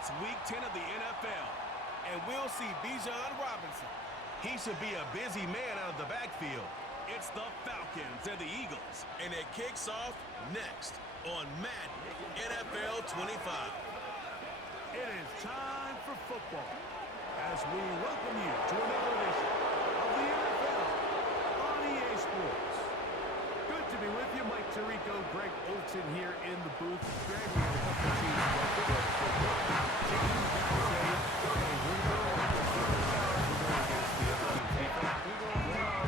It's Week 10 of the NFL, and we'll see Bijan Robinson. He should be a busy man out of the backfield. It's the Falcons and the Eagles, and it kicks off next on Madden NFL 25. It is time for football as we welcome you to another edition of the NFL on EA Sports. Good to be with you, Mike Tirico, Greg Olson here in the booth. Greg, we have a couple of teams left to go.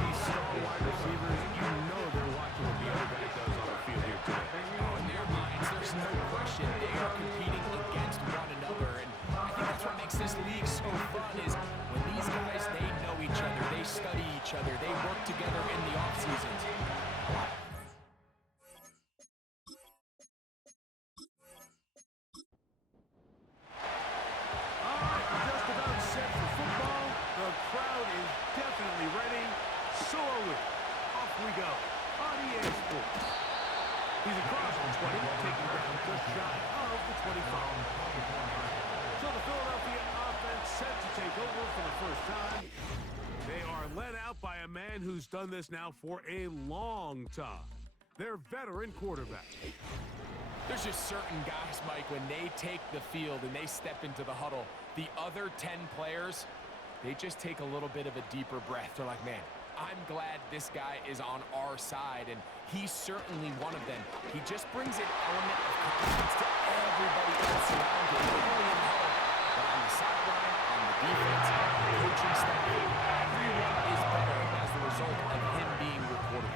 These star wide receivers, you know they're watching what the other guy does on the field here today. Oh, in their minds, there's no question they are competing against one another, and I think that's what makes this league so fun is when these guys, they know each other, they study each other, they work together in the off seasons. The crowd is definitely ready. So are we. Off we go on EA Sports. He's across the 20, taking down just shy of the 25. So the Philadelphia offense set to take over for the first time. They are led out by a man who's done this now for a long time. Their veteran quarterback. There's just certain guys, Mike, when they take the field and they step into the huddle, the other 10 players, they just take a little bit of a deeper breath. They're like, man, I'm glad this guy is on our side, and he's certainly one of them. He just brings an element of confidence to everybody else around him, not only in the huddle, but on the sideline, on the defense, on the coaching staff. Everyone is better as the result of him being reported.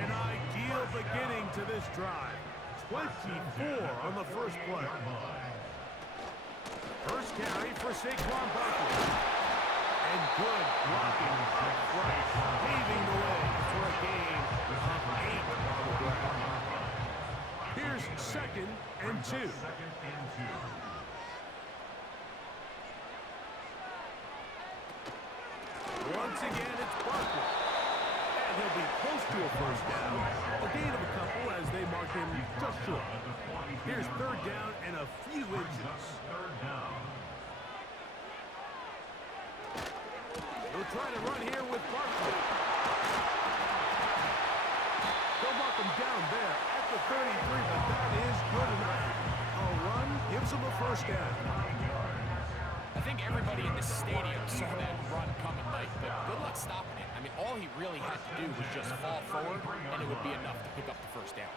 An ideal beginning to this drive. 24 on the first play. First carry for Saquon Barkley. And good blocking up front, paving the way for a gain of 8 on the ground. Here's 2nd and 2. Once again, it's Barkley. And he'll be close to a first down. A gain of a couple as they mark him just short. Here's 3rd down and a few inches. He'll try to run here with Barkley. They'll mark him down there at the 33, but that is good enough. A run gives him a first down. I think everybody in this stadium saw that run coming, Mike, but good luck stopping it. I mean, all he really had to do was just fall forward, and it would be enough to pick up the first down.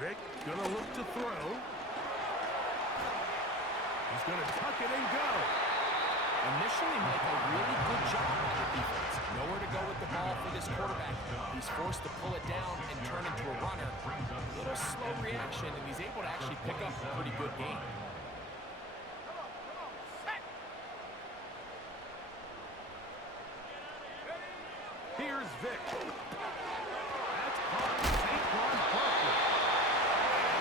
Vic gonna look to throw. He's gonna tuck it and go. Initially, Mike, a really good job by the defense. Nowhere to go with the ball for this quarterback. He's forced to pull it down and turn into a runner. A little slow reaction, and he's able to actually pick up a pretty good gain. Here's Vic. That's caught. Saquon Barkley.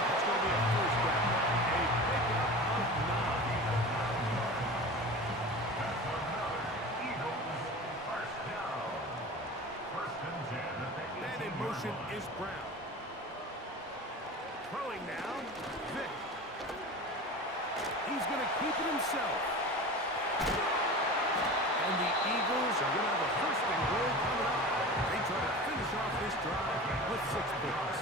That's going to be a first down. A pickup of 9. And in motion is Brown. Throwing now, Vic. He's going to keep it himself. And the Eagles are going to have a first and goal coming up. They try to finish off this drive with 6 points.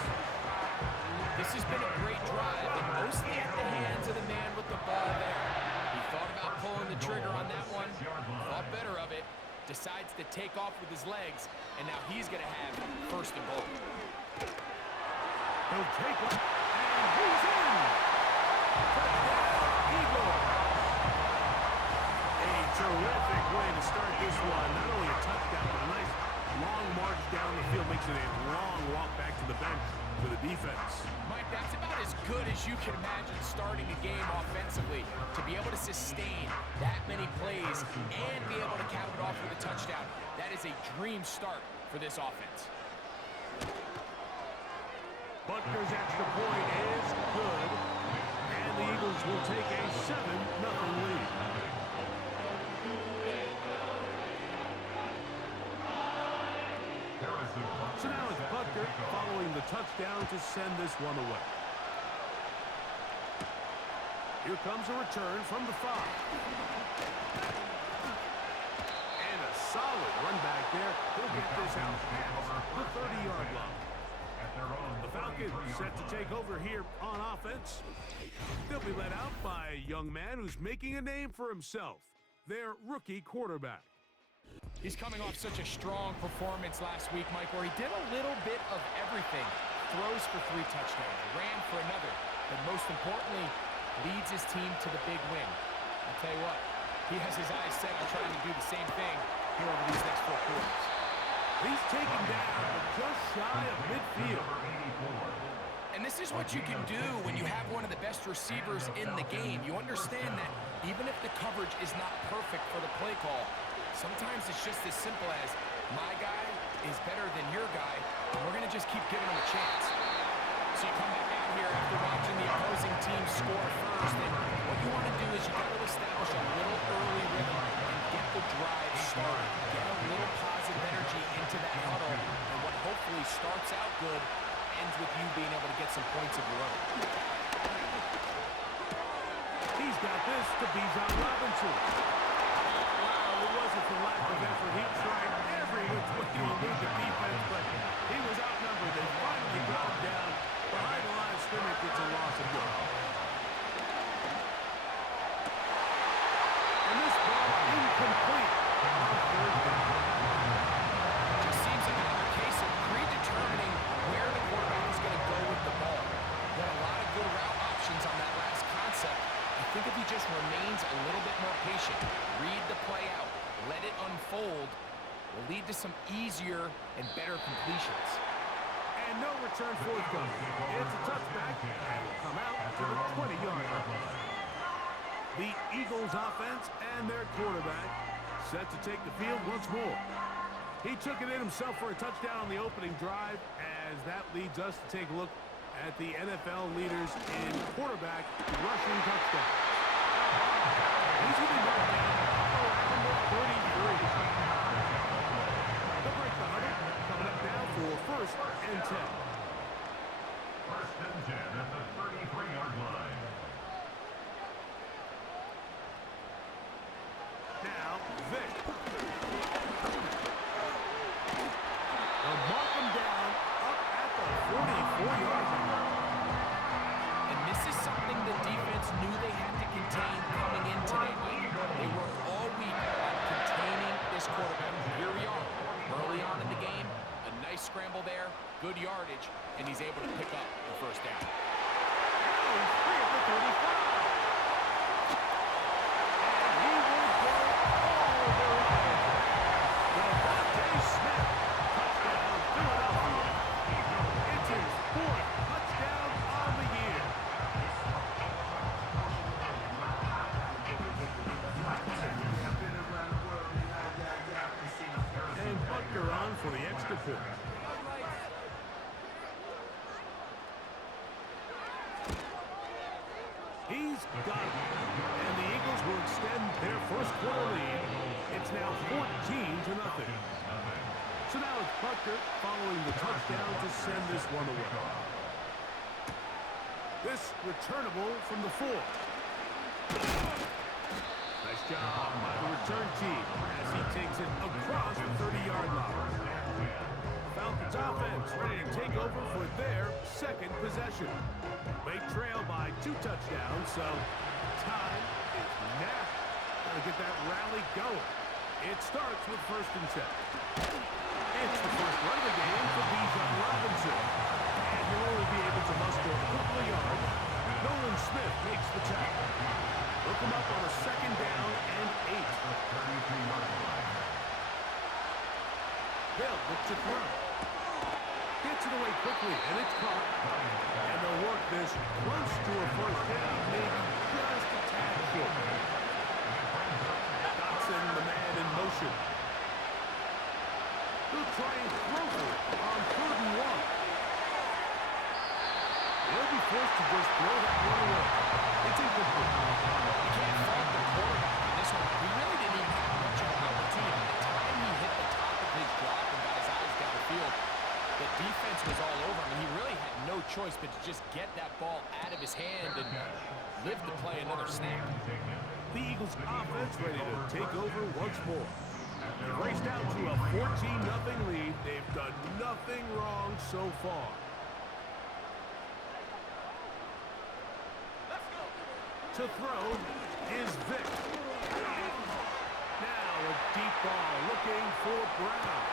This has been a great drive, and mostly at the hands of the man with the ball there. He thought about pulling the trigger on that one, thought better of it, decides to take off with his legs, and now he's going to have first and goal. He'll take one, and he's in! Touchdown, Eagles! A terrific way to start this one. Not only a touchdown, but a nice long march down the field. Makes it a long walk back to the bench for the defense. Mike, that's about as good as you can imagine starting a game offensively. To be able to sustain that many plays and be able to cap it off with a touchdown, that is a dream start for this offense. Butker's extra point is good. And the Eagles will take a 7-0 lead. So now it's Butker following the touchdown to send this one away. Here comes a return from the 5. And a solid run back there. He'll get this out past the 30-yard line. The Falcons set to take over here on offense. They'll be led out by a young man who's making a name for himself, their rookie quarterback. He's coming off such a strong performance last week, Mike, where he did a little bit of everything. Throws for 3 touchdowns, ran for another, but most importantly, leads his team to the big win. I'll tell you what, he has his eyes set on trying to do the same thing here over these next 4 quarters. He's taken down just shy of midfield. And this is what you can do when you have one of the best receivers in the game. You understand that even if the coverage is not perfect for the play call, sometimes it's just as simple as my guy is better than your guy, and we're going to just keep giving him a chance. So you come back out here after watching the opposing team score first, and what you want to do is you got to establish a little early rhythm and get the drive started. Get a little positive energy into that huddle, and what hopefully starts out good ends with you being able to get some points of your own. He's got this to Bijan Robinson. Wow, it wasn't for lack of effort. He tried every which way to elude the defense, but he was outnumbered. They finally got him down behind the line of scrimmage. It's a loss of yard. And this ball incomplete on 3rd down. Just seems like another case of predetermining where the quarterback is going to go with the ball. Got a lot of good route options on that last concept. I think if he just remains a little bit more patient, read the play out, let it unfold, will lead to some easier and better completions. And no return forthcoming. It's a touchback, and will come out to the 20-yard line. The Eagles offense and their quarterback set to take the field once more. He took it in himself for a touchdown on the opening drive, as that leads us to take a look at the NFL leaders in quarterback rushing touchdowns. He's going to be knocked down around the 33. They'll break the huddle, coming up now for 1st and 10. 1st and 10 at the 33-yard line. Now, Vic. They'll mark him down up at the 44-yard line. And this is something the defense knew they had to contain coming in today. They worked all week on containing this quarterback. Here we are, early on in the game, a nice scramble there, good yardage, and he's able to pick up the 1st down. Now he's free at the 35. And he will go all the way. Devontae Smith, touchdown Philadelphia. It's his 4th touchdown on the year. And Butker on for the extra point. He's got it. And the Eagles will extend their 1st quarter lead. It's now 14-0. So now it's Butker following the touchdown to send this one away. This returnable from the 4. Nice job by the return team as he takes it across the 30-yard line. Falcons offense ready to take over for their 2nd possession. They trail by 2 touchdowns, so time is now. Gotta get that rally going. It starts with 1st and 10. It's the first run of the game for Bijan Robinson. And he'll only be able to muster a couple of yards. Nolan Smith makes the tackle. Look him up on a 2nd down and 8. They'll look to throw. Gets it away quickly, and it's caught. And they'll work this close to a 1st down, maybe just a tad short. Dotson, the man in motion. He'll try and throw for it on 3rd and 1. They'll be forced to just throw that one away. It's incomplete. You can't fault the quarterback on this one. He really didn't even have much of an opportunity. By the time he hit the top of his drop and got his eyes downfield, defense was all over him, and he really had no choice but to just get that ball out of his hand and live to play another snap. The Eagles offense ready to take over once more. They've raced out to a 14-0 lead. They've done nothing wrong so far. To throw is Vick. Now a deep ball looking for Brown.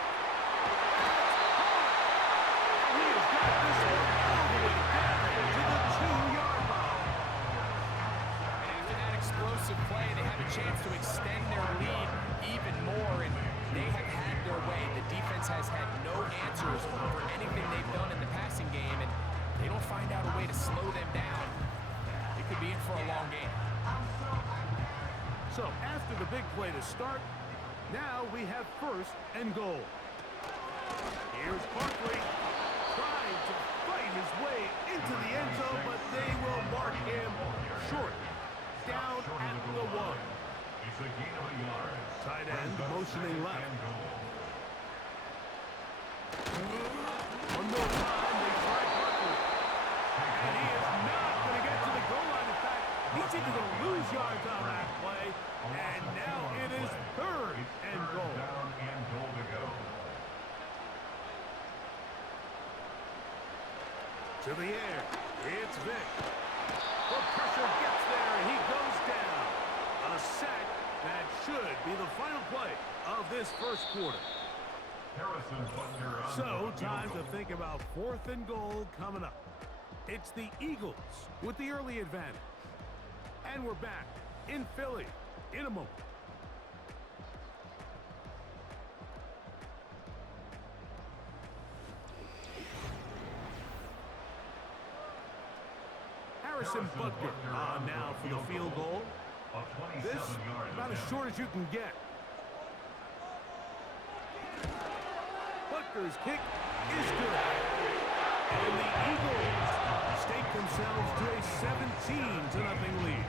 And he has got this one all the way down to the 2-yard line. And after that explosive play, they have a chance to extend their lead even more, and they have had their way. The defense has had no answers for anything they've done in the passing game, and they don't find out a way to slow them down. It could be in for a long game. So after the big play to start, now we have 1st and goal. Here's Barkley trying to fight his way into the end zone, but they will mark him short. Down at the 1. Tight end motioning left. One more time, they try Barkley. And he is not going to get to the goal line. In fact, he's either going to lose yards on that play. And now it is 3rd and goal. To the air, it's Vick. The pressure gets there, and he goes down. A sack that should be the final play of this 1st quarter. So, time to think about 4th and goal coming up. It's the Eagles with the early advantage. And we're back in Philly in a moment. Harrison Butker on now for the field goal. This about as short as you can get. Butker's kick is good. And the Eagles stake themselves to a 17-0 lead.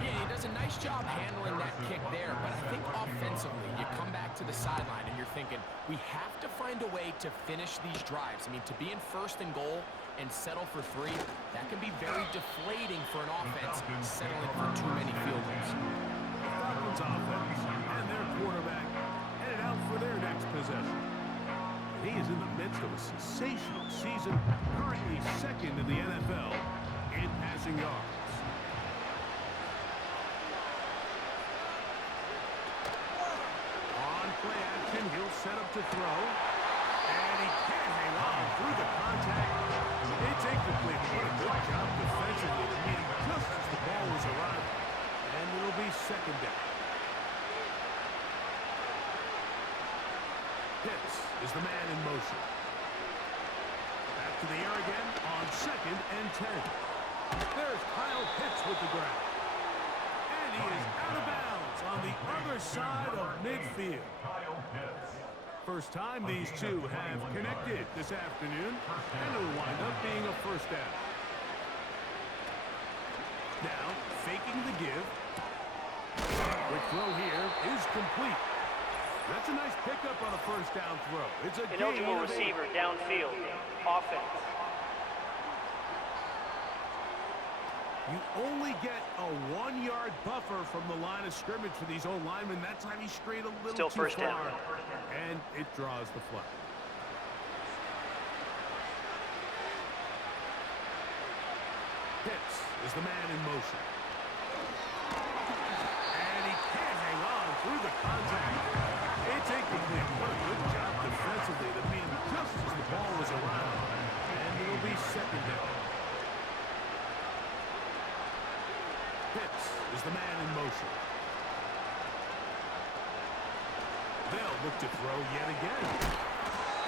Yeah, he does a nice job handling that kick there, but I think offensively, you come back to the sideline and you're thinking, we have to find a way to finish these drives. I mean, to be in 1st and goal and settle for 3, that can be very deflating for an offense settling for too many field goals. The Falcons offense and their quarterback headed out for their next possession. He is in the midst of a sensational season, currently 2nd in the NFL in passing yards. On play action, he'll set up to throw. And he can't hang on through the contact. It's incomplete. What a good job defensively to meet him just as the ball was arriving. And it'll be 2nd down. Pitts is the man in motion. Back to the air again on 2nd and 10. There's Kyle Pitts with the grab. And he is out of bounds on the other side of midfield. First time these two have connected this afternoon, and it'll wind up being a 1st down. Now, faking the give. Quick throw here is complete. That's a nice pickup on a 1st down throw. It's a eligible receiver downfield. Offense. You only get a 1-yard buffer from the line of scrimmage for these old linemen. That time he strayed a little Still too 1st far, down. and it draws the flag. Pitts is the man in motion. And he can't hang on through the contact. It's incomplete. What a good job defensively to meet him just as the ball was around. And it'll be 2nd down. Pitts is the man in motion. They'll look to throw yet again.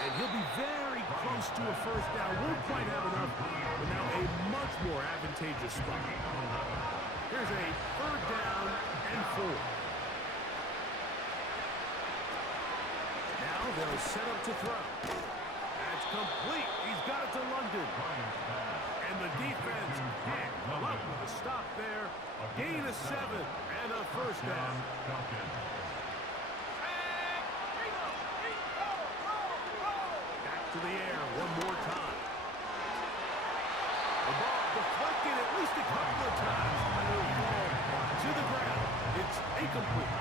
And he'll be very close to a 1st down. Won't quite have enough, but now a much more advantageous spot. Here's a 3rd down and 4. Now they'll set up to throw. That's complete. He's got it to London. And the defense can't come up with a stop there. Gain of 7 and a 1st down. Back to the air one more time. The ball deflected at least a couple of times, and it will fall to the ground. It's incomplete.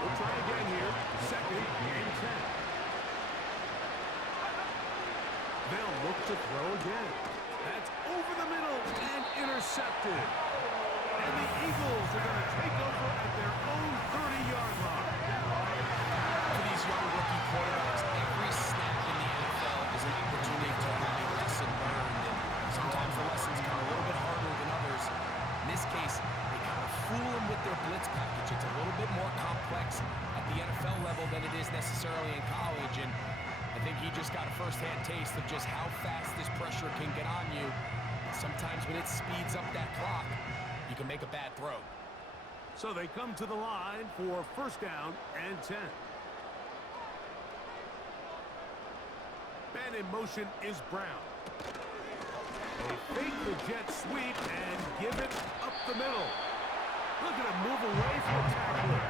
We'll try again here. 2nd and 10. They'll look to throw again. That's over the middle and intercepted. And the Eagles are going to take over at their own 30-yard line. For these young rookie quarterbacks, every snap in the NFL is an opportunity to learn a lesson learned, and sometimes the lessons come a little bit harder than others. In this case, they kind of fool them with their blitz package. It's a little bit more complex at the NFL level than it is necessarily in college, and I think he just got a first-hand taste of just how fast this pressure can get on you. And sometimes when it speeds up that clock, you can make a bad throw. So they come to the line for 1st down and 10. Man in motion is Brown. They fake the jet sweep and give it up the middle. Look at him move away from the tackler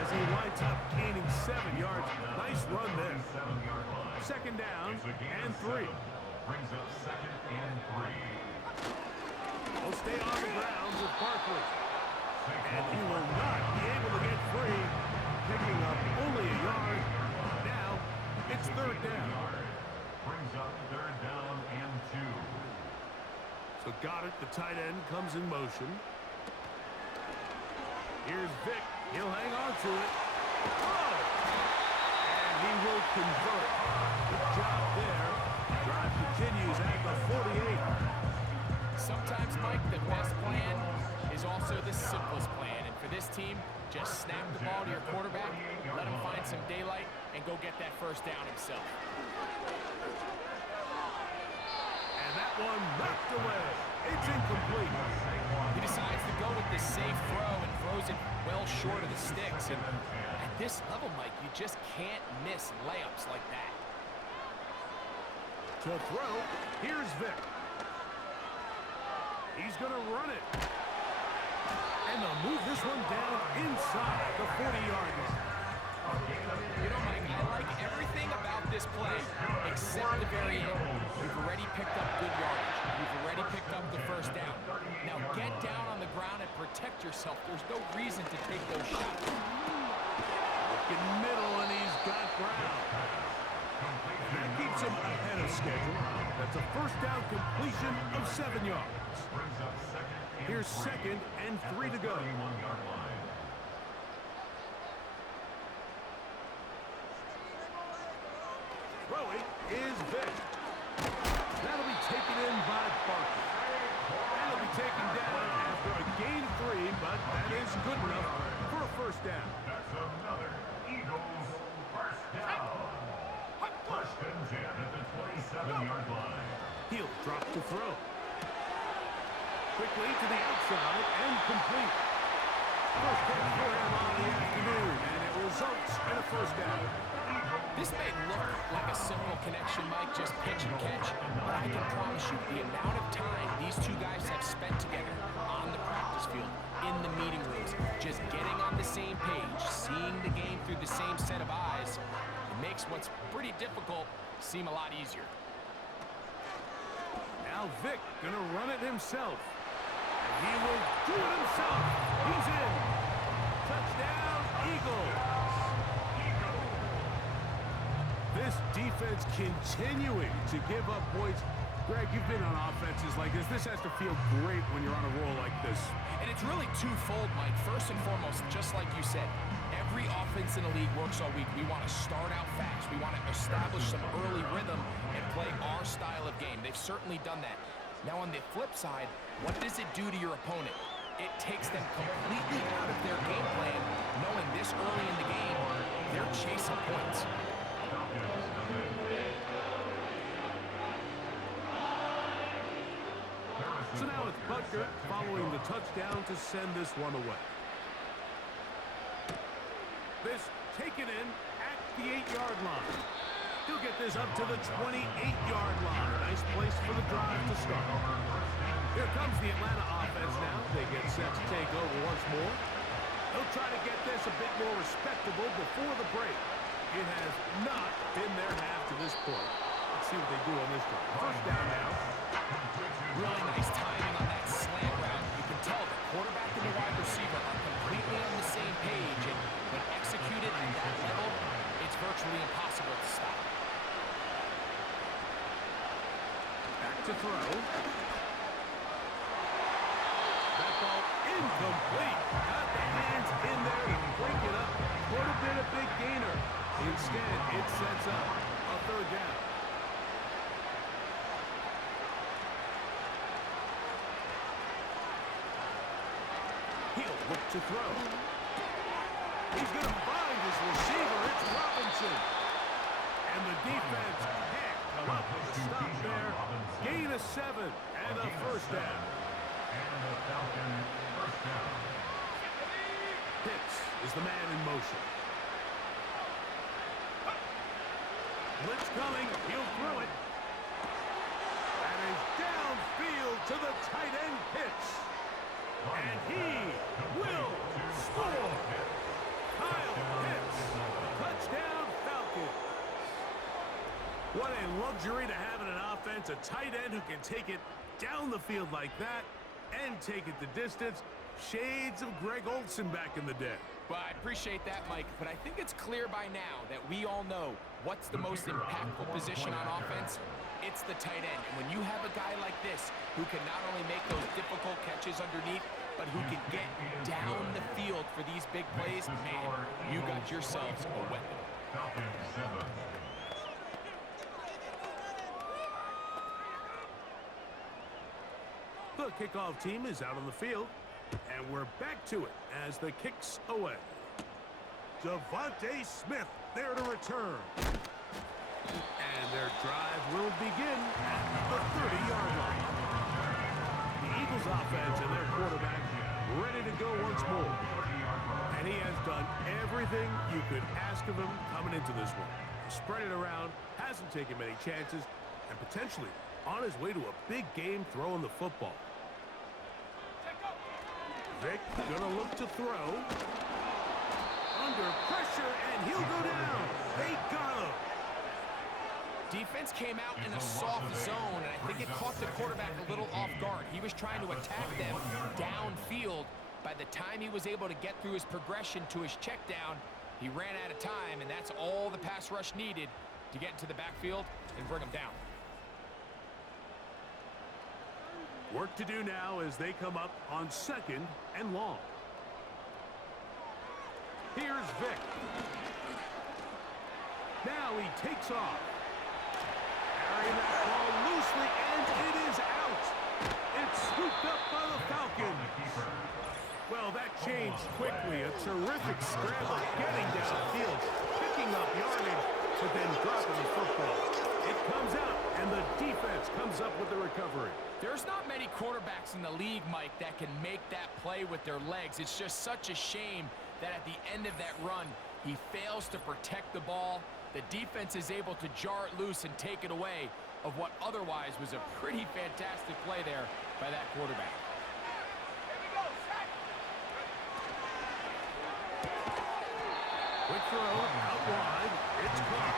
as he winds up gaining 7 yards. Nice run there. 2nd down and 3. Brings up 2nd and 3. He'll stay on the ground with Barkley. And he will not be able to get free, picking up only a yard. Now it's 3rd down. Brings up 3rd down and 2. So Goddard, the tight end, comes in motion. Here's Vick. He'll hang on to it. Oh! And he will convert. Good job there. Drive continues at the 48. Sometimes, Mike, the best plan is also the simplest plan. And for this team, just snap the ball to your quarterback, let him find some daylight, and go get that 1st down himself. And that one knocked away. It's incomplete. He decides to go with the safe throw and throws it well short of the sticks. And at this level, Mike, you just can't miss layups like that. To throw, here's Vick. He's going to run it. And they'll move this one down inside the 40-yard line. You know, Mike, I like everything about this play except the very end. We've already picked up good yardage. We've already picked up the 1st down. Now get down on the ground and protect yourself. There's no reason to take those shots. Looking middle, and he's got Brown. And that keeps him ahead of schedule. That's a 1st down completion of 7 yards. Here's 2nd and 3 to go. Throwing is Vick. That'll be taken in by Barkley. That'll be taken down after a gain of 3, but that is good enough for a 1st down. That's another Eagles 1st down. 1st and 10 at the 27-yard line. He'll drop to throw. Quickly to the outside and complete. 1st catch for him on the afternoon, and it results in a 1st down. This may look like a simple connection, Mike, just pitch and catch, but I can promise you the amount of time these two guys have spent together on the practice field, in the meeting rooms, just getting on the same page, seeing the game through the same set of eyes, it makes what's pretty difficult seem a lot easier. Now Vick gonna run it himself. And he will do it himself. He's in. Touchdown, Eagles. This defense continuing to give up points. Greg, you've been on offenses like this. This has to feel great when you're on a roll like this. And it's really twofold, Mike. First and foremost, just like you said, every offense in the league works all week. We want to start out fast. We want to establish some early rhythm and play our style of game. They've certainly done that. Now, on the flip side, what does it do to your opponent? It takes them completely out of their game plan, knowing this early in the game, they're chasing points. So now it's Butker following the touchdown to send this one away. This taken in at the 8-yard line. He'll get this up to the 28-yard line. Nice place for the drive to start. Here comes the Atlanta offense now. They get set to take over once more. They'll try to get this a bit more respectable before the break. It has not been their half to this point. see what they do on this one. First down now. Really nice timing on that slant route. You can tell the quarterback and the wide receiver are completely on the same page, and when executed at that level, it's virtually impossible to stop. Back to throw. That ball incomplete. Got the hands in there to break it up. Would have been a big gainer. Instead, it sets up a third down. He'll look to throw. He's going to find his receiver. It's Robinson. And the defense can't come up with a stop there. Gain of 7 and a first down. And the Falcon first down. Pitts is the man in motion. Blitz coming. He'll throw it. That is downfield to the tight end Pitts. And he will score. Kyle Pitts. Touchdown Falcons. What a luxury to have in an offense. A tight end who can take it down the field like that and take it the distance. Shades of Greg Olsen back in the day. Well, I appreciate that, Mike, but I think it's clear by now that we all know what's the most impactful position on offense. It's the tight end. And when you have a guy like this who can not only make those difficult catches underneath, but who can get down the field for these big plays, man, you got yourselves a weapon. Falcons 7. The kickoff team is out on the field, and we're back to it as the kick's away. Devontae Smith there to return. And their drive will begin at the 30-yard line. The Eagles offense and their quarterback ready to go once more. And he has done everything you could ask of him coming into this one. Spread it around, hasn't taken many chances, and potentially on his way to a big game throwing the football. Vic gonna look to throw. Under pressure, and he'll go down. They got him. Defense came out in a soft zone, and I think it caught the quarterback a little off guard. He was trying to attack them downfield. By the time he was able to get through his progression to his check down, he ran out of time, and that's all the pass rush needed to get into the backfield and bring him down. Work to do now as they come up on 2nd and long. Here's Vic. Now he takes off. Carrying that ball loosely, and it is out. It's scooped up by the Falcons. Well, that changed quickly. A terrific scramble getting downfield, picking up yardage, but then dropping the football. It comes out, and the defense comes up with the recovery. There's not many quarterbacks in the league, Mike, that can make that play with their legs. It's just such a shame that at the end of that run, he fails to protect the ball. The defense is able to jar it loose and take it away of what otherwise was a pretty fantastic play there by that quarterback. Quick throw, out wide. It's caught.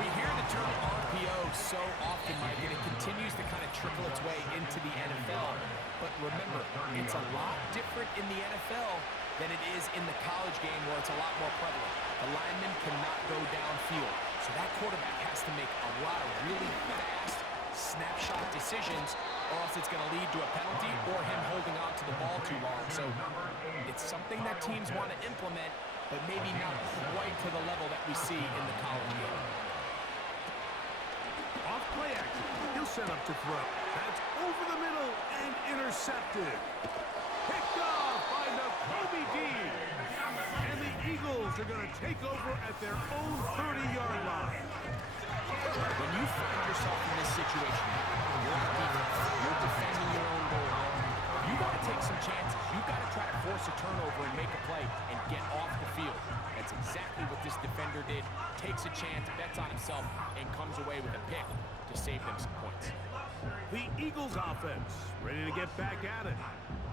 We hear the term RPO so often, Mike, and it continues to kind of trickle its way into the NFL. But remember, it's a lot different in the NFL than it is in the college game where it's a lot more prevalent. The lineman cannot go downfield, so that quarterback has to make a lot of really fast snapshot decisions, or else it's going to lead to a penalty or him holding on to the ball too long. So it's something that teams want to implement, but maybe not quite to the level that we see in the college game. Off play action. He'll set up to throw. That's over the middle and intercepted. Picked off by Nakobe Dean. And the Eagles are going to take over at their own 30-yard line. When you find yourself in this situation, you're on defense, you're defending your own goal. You got to take some chances. You got to try to force a turnover and make a play and get off the field. That's exactly what this defender did. Takes a chance, bets on himself, and comes away with a pick to save them some points. The Eagles offense ready to get back at it.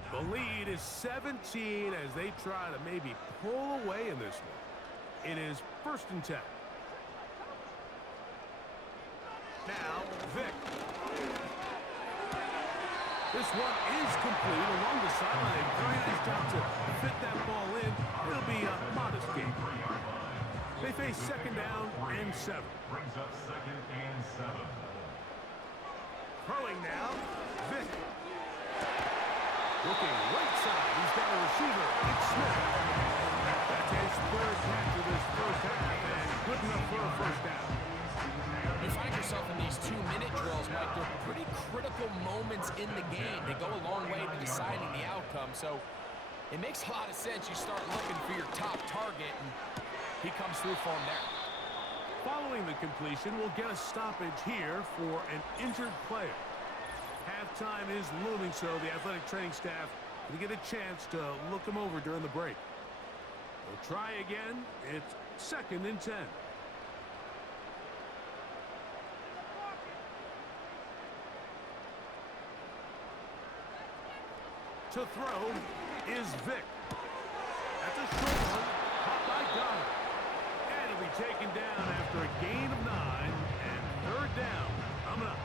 The lead is 17 as they try to maybe pull away in this one. It is 1st and 10. Now, Vic. This one is complete along the sideline. Very nice job to fit that ball in. It'll be a modest gain. They face second down and 7. Brings up second and 7. Throwing now, Vic. Looking right side. He's got a receiver. It's Smith. That's his third catch of this first half, and good enough for a first down. You find yourself in these 2-minute drills, Mike. They're pretty critical moments in the game. They go a long way to deciding the outcome, so it makes a lot of sense. You start looking for your top target, and he comes through for him there. Following the completion, we'll get a stoppage here for an injured player. Halftime is looming, so the athletic training staff will get a chance to look him over during the break. We'll try again. It's second and 10. To throw is Vic. That's a short one. Caught by Goddard. And he'll be taken down after a gain of 9 and third down. Coming up.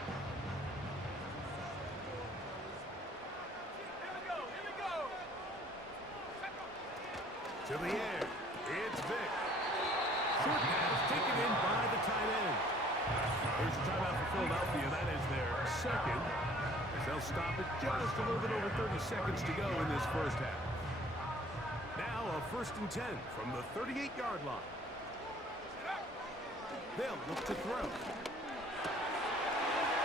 To the air. It's Vic. Short pass taken in by the tight end. Here's a timeout for Philadelphia. That is their second. As they'll stop it just a little bit over 30 seconds to go in this first half. Now a first and 10 from the 38-yard line. They'll look to throw.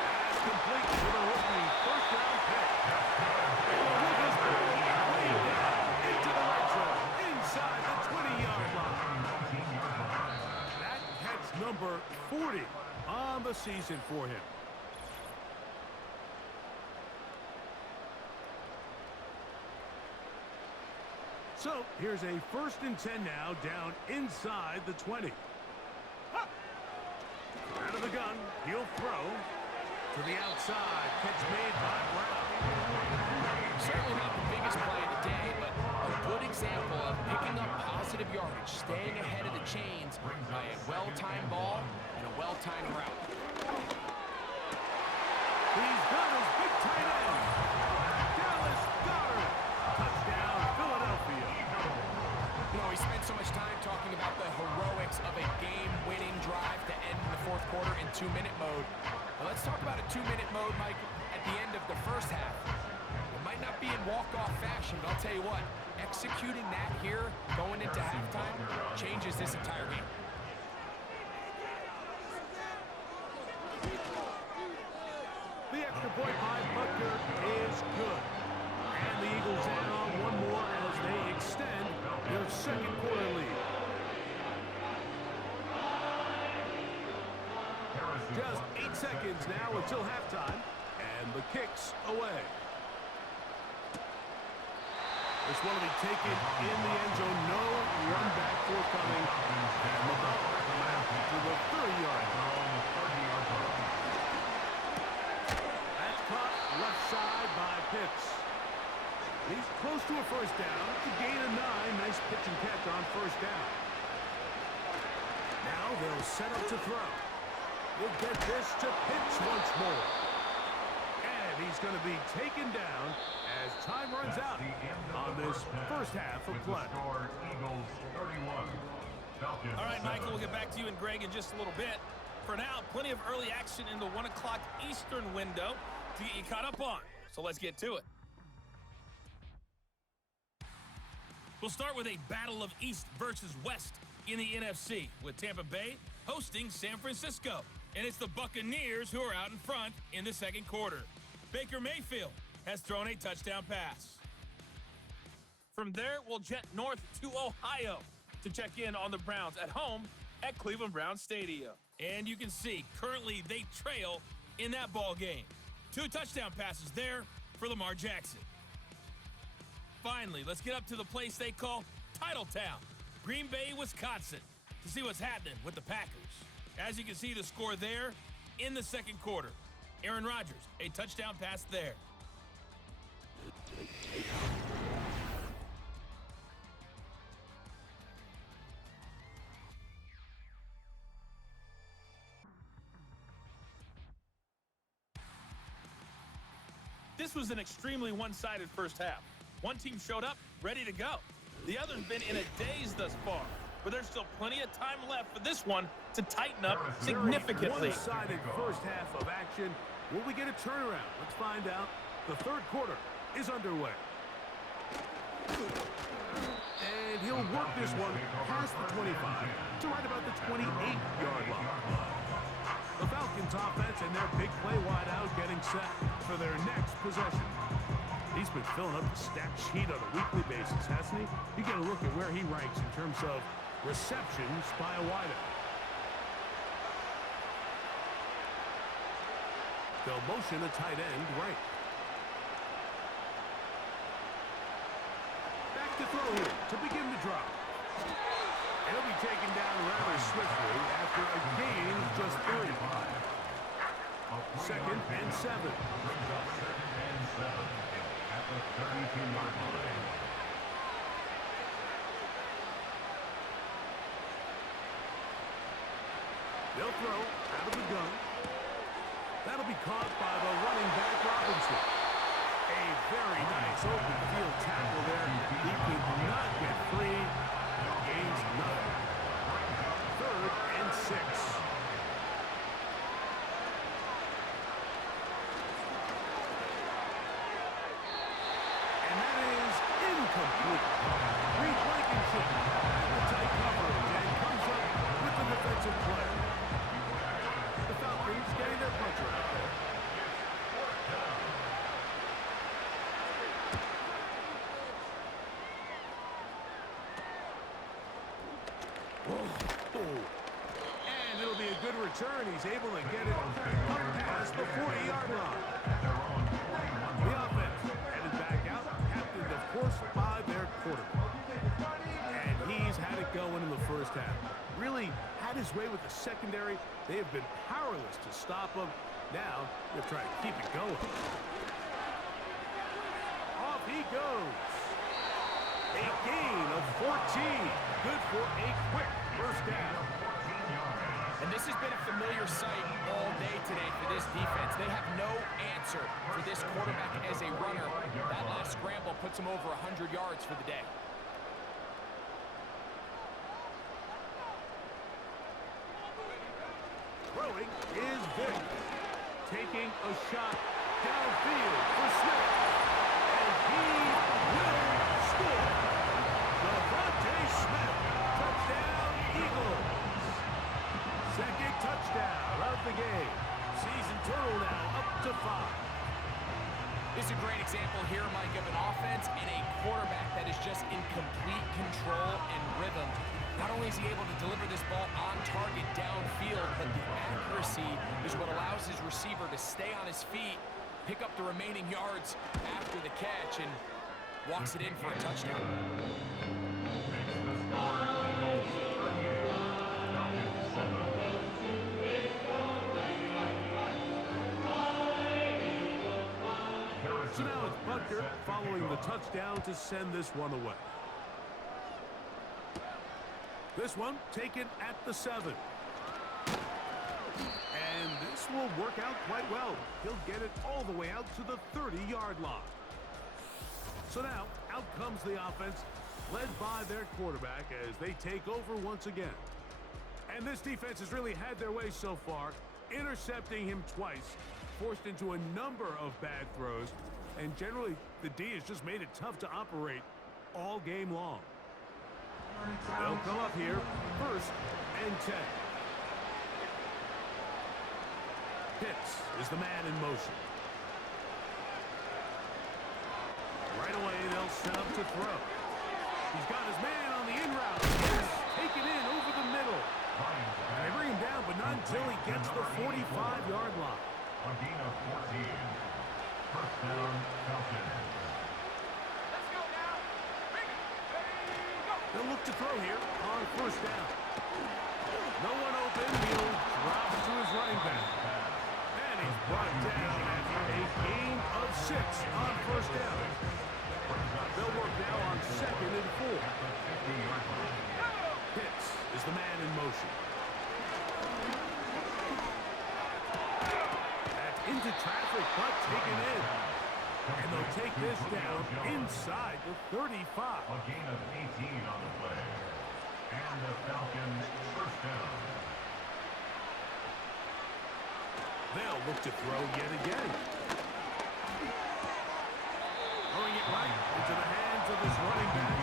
Pass complete to the rookie first-round pick. And with his ball way down into the red zone, inside the 20-yard line. That catch number 40 on the season for him. So, here's a first and 10 now, down inside the 20. Out of the gun, he'll throw to the outside. Catch made by Brown. Certainly not the biggest play of the day, but a good example of picking up positive yardage, staying ahead of the chains by a well-timed ball and a well-timed route. He's got his big tight end. Dallas Goddard. Touchdown, Philadelphia. You know, we spent so much time talking about the heroics of a game-winning drive to end in the fourth quarter in 2-minute mode. Well, let's talk about a 2-minute mode, Mike, at the end of the first half. It might not be in walk-off fashion, but I'll tell you what, executing that here, going into halftime, changes this entire game. The extra point by Butker is good. And the Eagles add on one more as they extend their second quarter lead. Just 8 seconds now until halftime, and the kick's away. This one will be taken in the end zone. No run back forthcoming. And the ball coming out to the 30-yard line. That's caught left side by Pitts. He's close to a first down. To gain of 9. Nice pitch and catch on first down. Now they'll set up to throw. We'll get this to Pitts once more. And he's going to be taken down as time runs out on this first half of play. Eagles 31. Falcons. All right, Michael, we'll get back to you and Greg in just a little bit. For now, plenty of early action in the 1 o'clock Eastern window to get you caught up on. So let's get to it. We'll start with a battle of East versus West in the NFC, with Tampa Bay hosting San Francisco. And it's the Buccaneers who are out in front in the second quarter. Baker Mayfield has thrown a touchdown pass. From there, we'll jet north to Ohio to check in on the Browns at home at Cleveland Browns Stadium. And you can see, currently they trail in that ball game. 2 touchdown passes there for Lamar Jackson. Finally, let's get up to the place they call Titletown, Green Bay, Wisconsin, to see what's happening with the Packers. As you can see the score there in the second quarter. Aaron Rodgers, a touchdown pass there. This was an extremely one-sided first half. One team showed up, ready to go. The other's been in a daze thus far, but there's still plenty of time left for this one to tighten up significantly. One-sided first half of action. Will we get a turnaround? Let's find out. The third quarter is underway. And he'll work this one past the 25 to right about the 28-yard line. The Falcons offense and their big play wideout getting set for their next possession. He's been filling up the stat sheet on a weekly basis, hasn't he? You get a look at where he ranks in terms of receptions by a wideout. They'll motion a tight end right. Back to throw here to begin the drop. He'll be taken down rather swiftly after a gain of just 3. Second and 7. At the 32-yard line. They'll throw out of the gun. That'll be caught by the running back, Robinson. A very nice open field tackle there. He could not get free. Gains nothing. Third and 6. And that is incomplete. Reed Blankenship had the tight coverage and comes up with the defensive play. The Falcons getting their puncher out there. And it'll be a good return. He's able to get it up past the 40-yard line. The offense headed back out, captained, of course, by their quarterback. And he's had it going in the first half. Really had his way with the secondary. They have been powerless to stop him. Now, they're trying to keep it going. Off he goes. A gain of 14. Good for a quick first down. And this has been a familiar sight all day today for this defense. They have no answer for this quarterback as a runner. That last scramble puts him over 100 yards for the day. Throwing is Vick. Taking a shot downfield for Smith. And he will score. Devontae Smith. Touchdown, Eagles. Second touchdown of the game. Season total now up to 5. This is a great example here, Mike, of an offense and a quarterback that is just in complete control and rhythm. Not only is he able to deliver this ball on target downfield, but the accuracy is what allows his receiver to stay on his feet, pick up the remaining yards after the catch, and walks it in for a touchdown. So now it's Butker following the touchdown to send this one away. This one taken at the 7. And this will work out quite well. He'll get it all the way out to the 30-yard line. So now, out comes the offense, led by their quarterback as they take over once again. And this defense has really had their way so far, intercepting him twice, forced into a number of bad throws, and generally, the D has just made it tough to operate all game long. They'll come up here, first and 10. Pitts is the man in motion. Right away, they'll set up to throw. He's got his man on the in route. He's taken in over the middle. They bring him down, but not until he gets the 45-yard line. A gain of 14. First down, Falcons. They'll look to throw here on first down. No one open. He'll drop it to his running back. And he's brought down after a gain of 6 on first down. They'll work now on second and 4. Pitts is the man in motion. That's into traffic, but taken in. And they'll take this down inside the 35. A gain of 18 on the play. And the Falcons first down. They'll look to throw yet again. Throwing it right into the hands of his running back.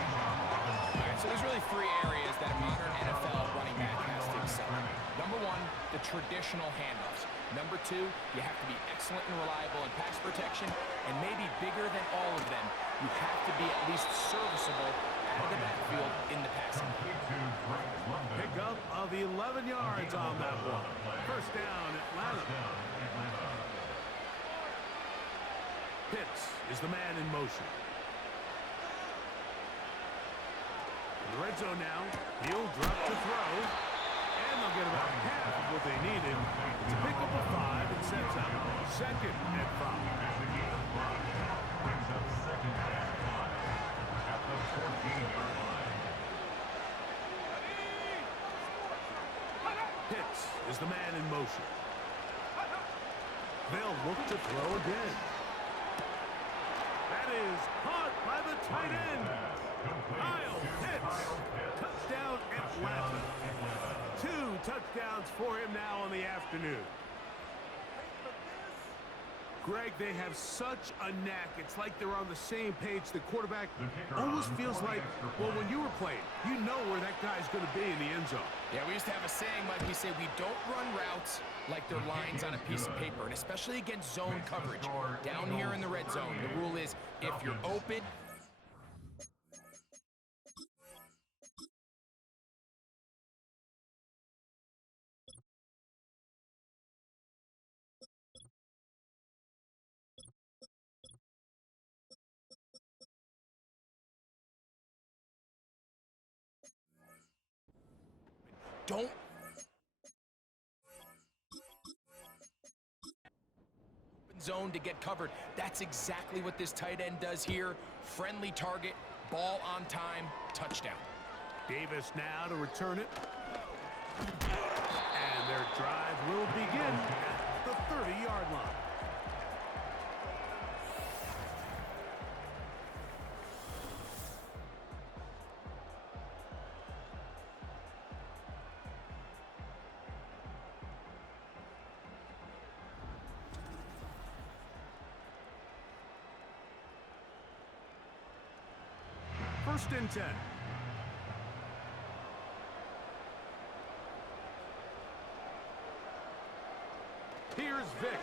All right, so there's really three areas that a modern NFL running back has to excel. Number one, the traditional handoffs. Number two, you have to be excellent and reliable in pass protection. And maybe bigger than all of them, you have to be at least serviceable out of the backfield in the passing. Pick up of 11 yards on that one. First down, Atlanta. Pitts is the man in motion. In the red zone now. He'll drop to throw. And they'll get about half of what they needed. It's a pickup of 5 and sets up second and 5. Brings up second and 5 at the 14-yard line. Pitts is the man in motion. They'll look to throw again. That is caught by the tight end. Kyle Pitts. Touchdown Atlanta. 2 touchdowns for him now on the afternoon. Greg, they have such a knack. It's like they're on the same page. The quarterback almost feels like, well, when you were playing, you know where that guy's going to be in the end zone. Yeah, we used to have a saying, Mike. We say we don't run routes like they're lines on a piece of paper, and especially against zone coverage. Down here in the red zone, the rule is if you're open, don't zone to get covered. That's exactly what this tight end does here. Friendly target, ball on time, touchdown. Davis now to return it. And their drive will begin at the 30-yard line. First and 10. Here's Vic.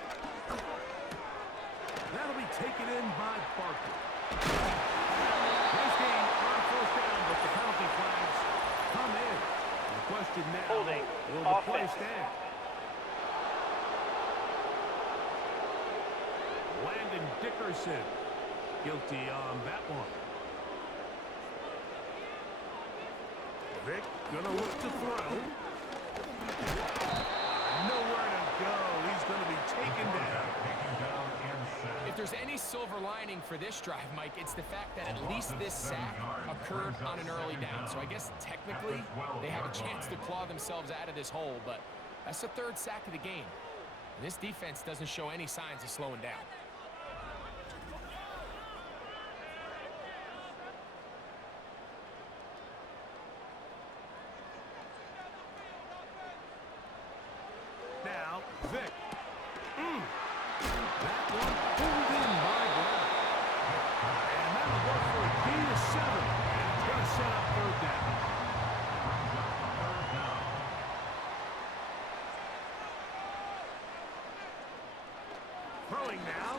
That'll be taken in by Barker. Nice game on first down, but the penalty flags come in. The question now, Holding. will the play Offense. stand? Landon Dickerson guilty on that one. Vic gonna look to throw. Nowhere to go. He's gonna be taken down. If there's any silver lining for this drive, Mike, it's the fact that at least this sack occurred on an early down. So I guess technically they have a chance to claw themselves out of this hole, but that's the third sack of the game. And this defense doesn't show any signs of slowing down. Now, Vic. That one pulled in by Brown. And that'll go for a gain of 7. And it's going to set up third down. Throwing now,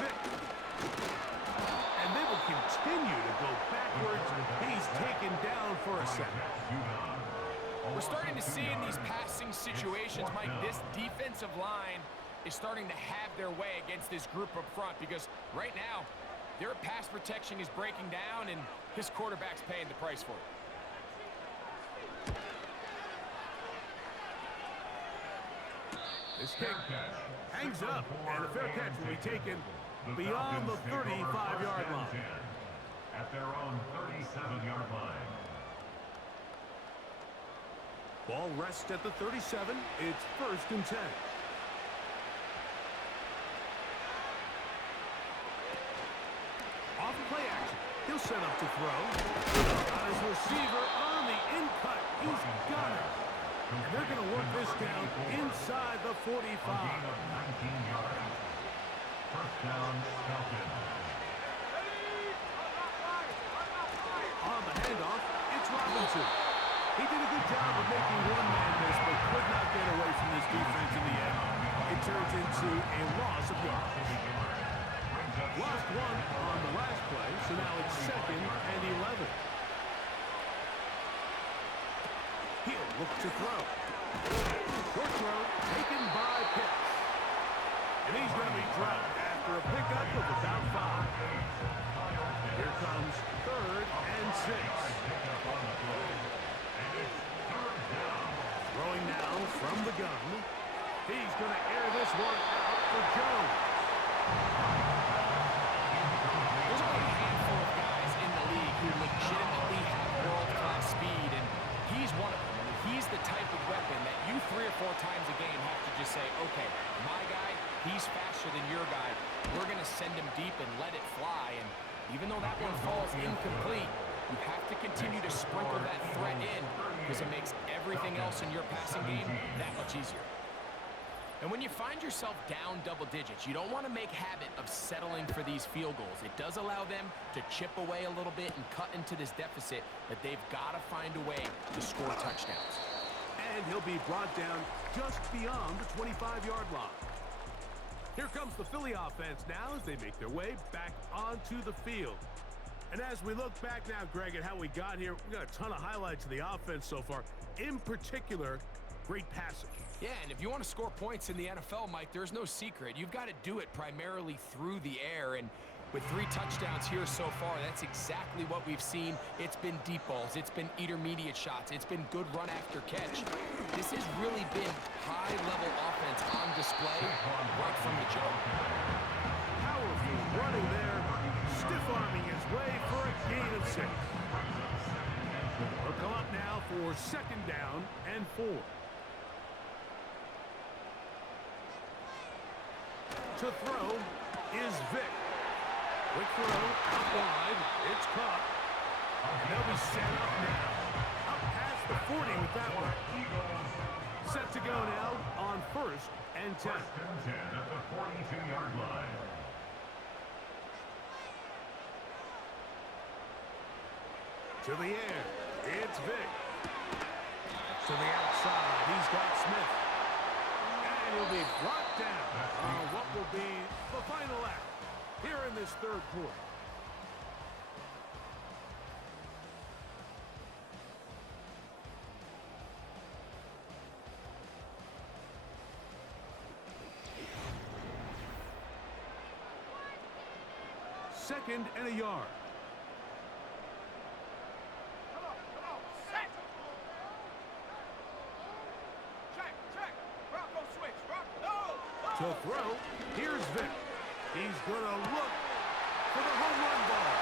Vic. And they will continue to go backwards. He's taken down for a second. We're starting to see in these passing situations, Mike, this defensive line is starting to have their way against this group up front because right now, their pass protection is breaking down and his quarterback's paying the price for it. This kick hangs up, and a fair catch will be taken beyond the 35-yard line. At their own 37-yard line. Ball rests at the 37. It's first and 10. He'll set up to throw. Got his receiver on the in-cut. He's got it. And they're going to work this down inside the 45. Of 19 yards. First down, Falcons. On the handoff, it's Robinson. He did a good job of making one man miss, but could not get away from this defense in the end. It turns into a loss of yards. Lost one on the last play, so now it's 2nd and 11. He'll look to throw. Short throw taken by Pitts. And he's going to be dropped after a pickup of about 5. Here comes 3rd and 6. Throwing now from the gun. He's going to air this one out for Jones. There's only a handful of guys in the league who legitimately have world-class speed, and he's one of them. I mean, he's the type of weapon that you 3 or 4 times a game have to just say, okay, my guy, he's faster than your guy. We're going to send him deep and let it fly, and even though that one falls incomplete, you have to continue to sprinkle that threat in because it makes everything else in your passing game that much easier. And when you find yourself down double digits, you don't want to make habit of settling for these field goals. It does allow them to chip away a little bit and cut into this deficit, but they've got to find a way to score touchdowns. And he'll be brought down just beyond the 25-yard line. Here comes the Philly offense now as they make their way back onto the field. And as we look back now, Greg, at how we got here, we got a ton of highlights of the offense so far. In particular, great passing. Yeah, and if you want to score points in the NFL, Mike, there's no secret. You've got to do it primarily through the air, and with 3 touchdowns here so far, that's exactly what we've seen. It's been deep balls. It's been intermediate shots. It's been good run after catch. This has really been high-level offense on display right from the jump. Powerful running there, stiff-arming his way for a gain of 6. They'll come up now for 2nd down and 4. To throw is Vick. Quick throw, out wide, it's caught. And they'll be set up now. Up past the 40 with that one. Set to go now on 1st and 10. 1st and 10 at the 42-yard line. To the air, it's Vick. To the outside, he's got Smith. And he'll be brought down on what will be the final act here in this 3rd quarter. Second and a yard. To throw, here's Vick. He's going to look for the home run ball.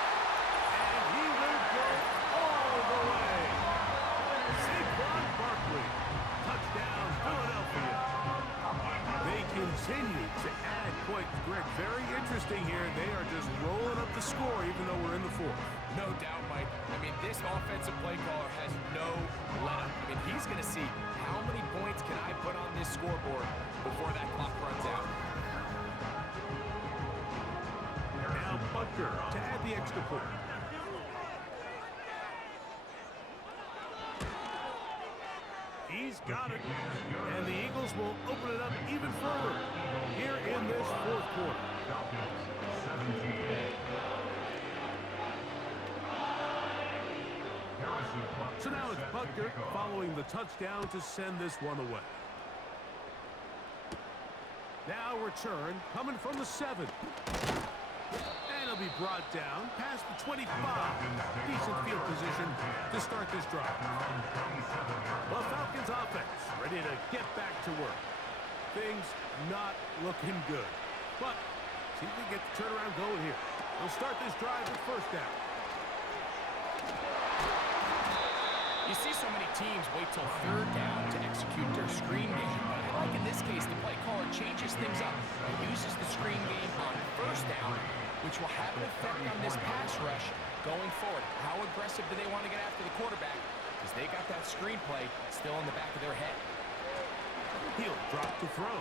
And he will go all the way. Saquon Barkley. Touchdown, Philadelphia. They continue to add points. Greg, very interesting here. They are just rolling up the score even though we're in the 4th. No doubt, Mike. I mean, this offensive play caller has no let-up. I mean, he's going to see how many points can I put on this scoreboard before that clock runs out. Now Butker to add the extra point. He's got it. And the Eagles will open it up even further here in this 4th quarter. So now it's Butker following the touchdown to send this one away. Now return coming from the 7. And he'll be brought down past the 25. Decent field position to start this drive. The Falcons offense ready to get back to work. Things not looking good. But see if we can get the turnaround going here. They'll start this drive with 1st down. You see so many teams wait till 3rd down to execute their screen game, but I like in this case the play caller changes things up and uses the screen game on 1st down, which will have an effect on this pass rush going forward, how aggressive do they want to get after the quarterback? Because they got that screenplay still in the back of their head. He'll drop to throw.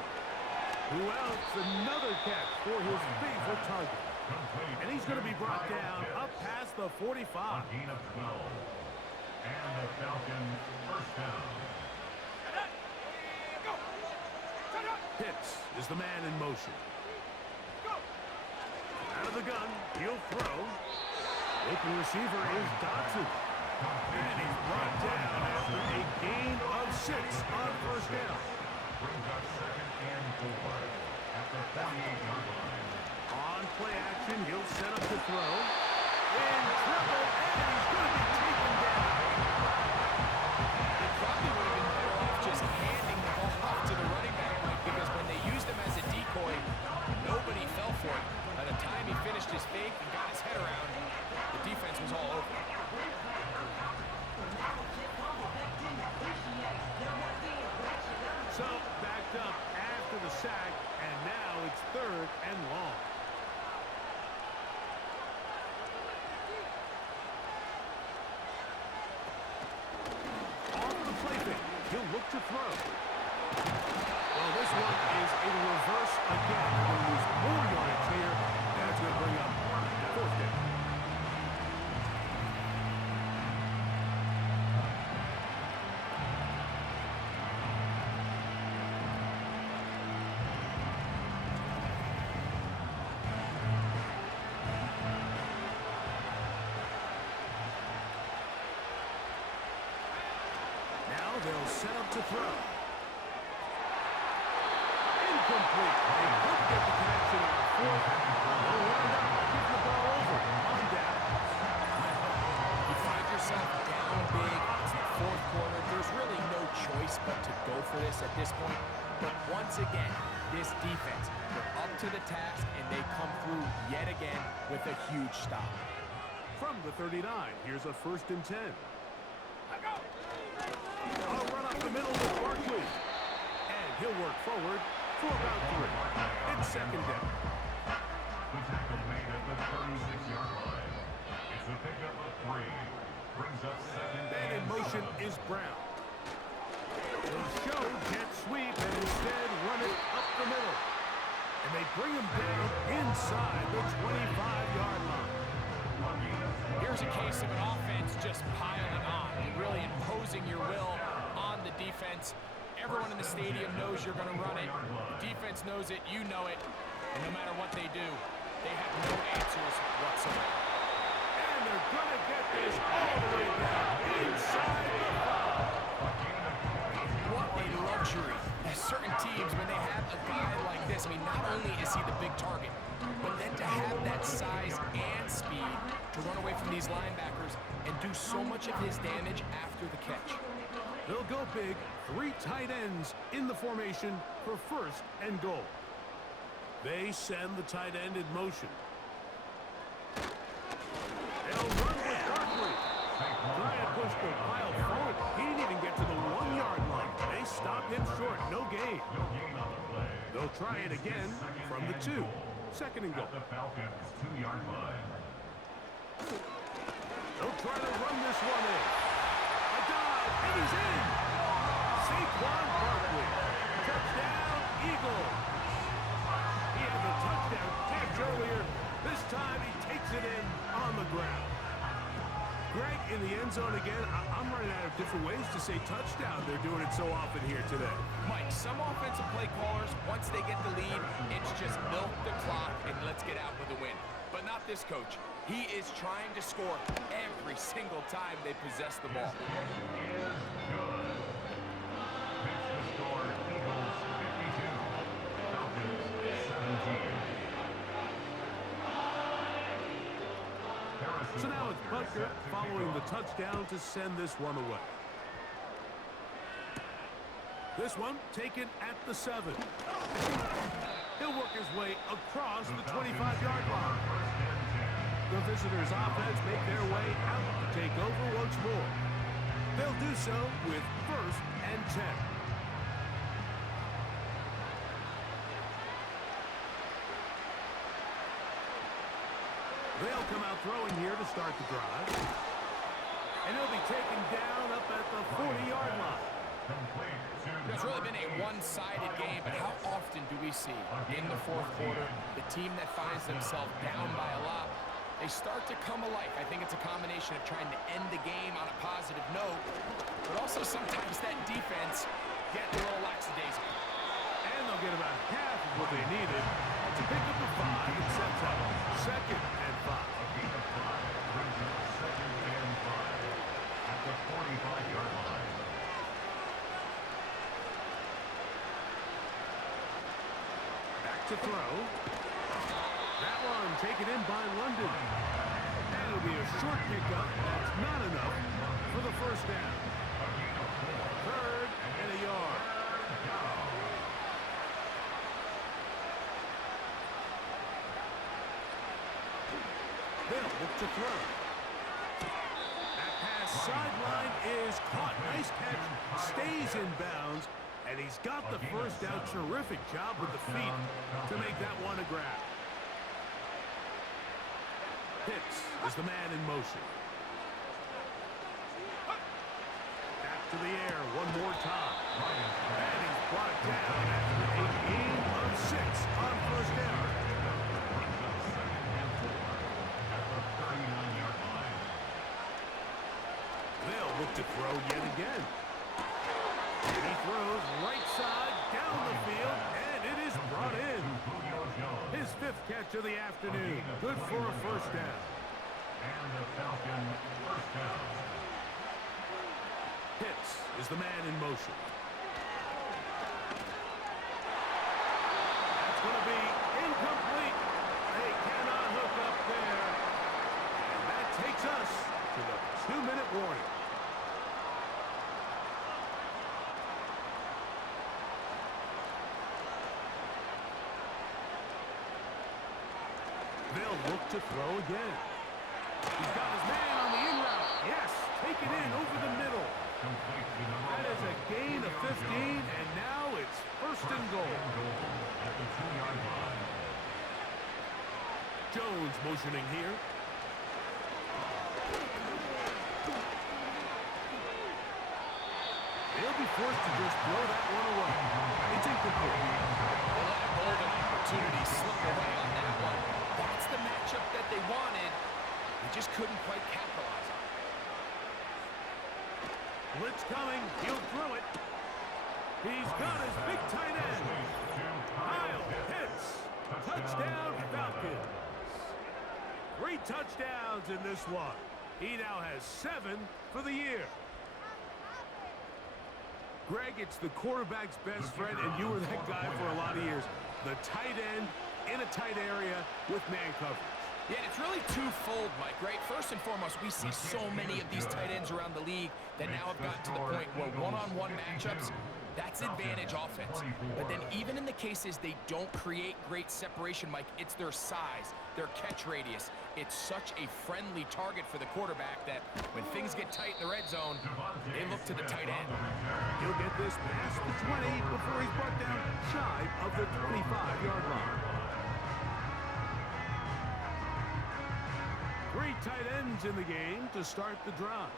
Who else? Another catch for his favorite target. And he's going to be brought down up past the 45. A gain of 12. And the Falcons first down. Pitts is the man in motion. Out of the gun, he'll throw. Open receiver is Dotson. And he's brought down after a gain of 6 on first down. Brings up 2nd and 4 at the 48-yard line. On play action, he'll set up to throw. In trouble, and he's going to be taken down. They probably would have been better off just handing the ball off to the running back, Mike, because when they used him as a decoy, nobody fell for it. By the time he finished his fake and got his head around, the defense was all over. So, backed up after the sack, and now it's 3rd and long. Off the play fake, he'll look to throw. Well, this one is a reverse again. We'll lose more yards here. That's going to bring up 4th down. They'll set up to throw. Incomplete. They could get the connection on 4th. They'll wind up getting the ball over on down. You find yourself down big. It's the 4th quarter. There's really no choice but to go for this at this point. But once again, this defense, they're up to the task, and they come through yet again with a huge stop. From the 39, here's a 1st and 10. A run up the middle with Barkley. And he'll work forward for about 3. It's 2nd down. The tackle made at the 36-yard line. It's a pickup of 3. Brings up 2nd Man in motion is Brown. They'll show jet sweep and instead run it up the middle. And they bring him down inside the 25-yard line. Here's a case of an offense just piling on and really imposing your will on the defense. Everyone in the stadium knows you're going to run it. The defense knows it, you know it. And no matter what they do, they have no answers whatsoever. And they're going to get this all the way down inside the 5. What a luxury. There's certain teams, when they have a guy like this, I mean, not only is he the big target, but then to have that size and speed to run away from these linebackers and do so much of his damage after the catch. They'll go big. 3 tight ends in the formation for 1st and goal. They send the tight end in motion. They'll run with Barkley. Try and push the pile forward. He didn't even get to the 1-yard line. They stop him short. No gain. They'll try it again from the 2. 2nd and goal. The Falcons 2-yard line. They'll try to run this one in. A dive, and he's in. Saquon Barkley. Touchdown, Eagles. He had the touchdown catch earlier. This time he takes it in on the ground. Greg, in the end zone again. I'm running out of different ways to say touchdown. They're doing it so often here today. Mike, some offensive play callers, once they get the lead, it's just milk the clock and let's get out with a win. But not this coach. He is trying to score every single time they possess the ball. So now it's Butker following the touchdown to send this one away. This one taken at the 7. He'll work his way across the 25-yard line. The visitors' offense make their way out to take over once more. They'll do so with 1st and 10. They'll come out throwing here to start the drive. And he'll be taken down up at the 40-yard line. It's really been a one-sided game, but how often do we see in the fourth quarter the team that finds themselves down by a lot, they start to come alive? I think it's a combination of trying to end the game on a positive note, but also sometimes that defense getting a little lackadaisical. And they'll get about half of what they needed to pick up the 5 and sets up 2nd and 5. At the 45-yard line. Back to throw. That one taken in by London. And it'll be a short pickup. That's not enough for the first down. 3rd and a yard. They'll look to throw. That pass sideline is caught. Nice catch. Stays in bounds. And he's got the first down. Terrific job with the feet to make that one a grab. Pitts is the man in motion. Back to the air one more time. And he's brought down after a gain of 6 on first down. They'll look to throw yet again. And he throws right side down the field, and it is brought in. His 5th catch of the afternoon. Good for a first down. And the Falcon first down. Pitts is the man in motion. That's going to be incomplete. They cannot hook up there. And that takes us to the 2-minute warning. They'll look to throw again. He's got his man on the in route. Yes, take it in over the middle. That is a gain of 15, and now it's 1st and goal. At the 2-yard line. Jones motioning here. They'll be forced to just throw that one away. It's incomplete. They let a golden opportunity slip away on that one. That's the matchup that they wanted. They just couldn't quite capitalize on it. Blitz coming. He'll throw it. He's got his big tight end. Kyle Pitts. Touchdown, Falcons. 3 touchdowns in this one. He now has 7 for the year. Greg, it's the quarterback's best friend, and you were that guy for a lot of years. The tight end in a tight area with man coverage. Yeah, and it's really twofold, Mike, right? First and foremost, we see so many of these tight ends around the league that now have gotten to the point where one-on-one matchups, that's advantage offense. But then even in the cases they don't create great separation, Mike, it's their size, their catch radius. It's such a friendly target for the quarterback that when things get tight in the red zone, they look to the tight end. He'll get this past the 20 before he's brought down shy of the 25-yard line. 3 tight ends in the game to start the drive.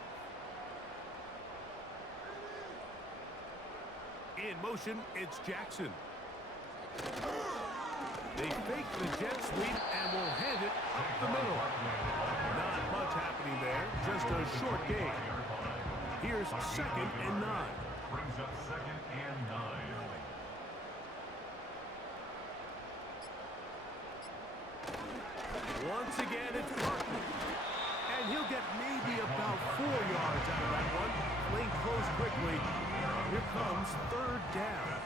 In motion, it's Jackson. They fake the jet sweep and will hand it up the middle. Not much happening there, just a short gain. Here's 2nd and 9. Brings up 2nd and 9. Once again, it's Barkley. And he'll get maybe about 4 yards out of that one. Playing close quickly. Here comes 3rd down.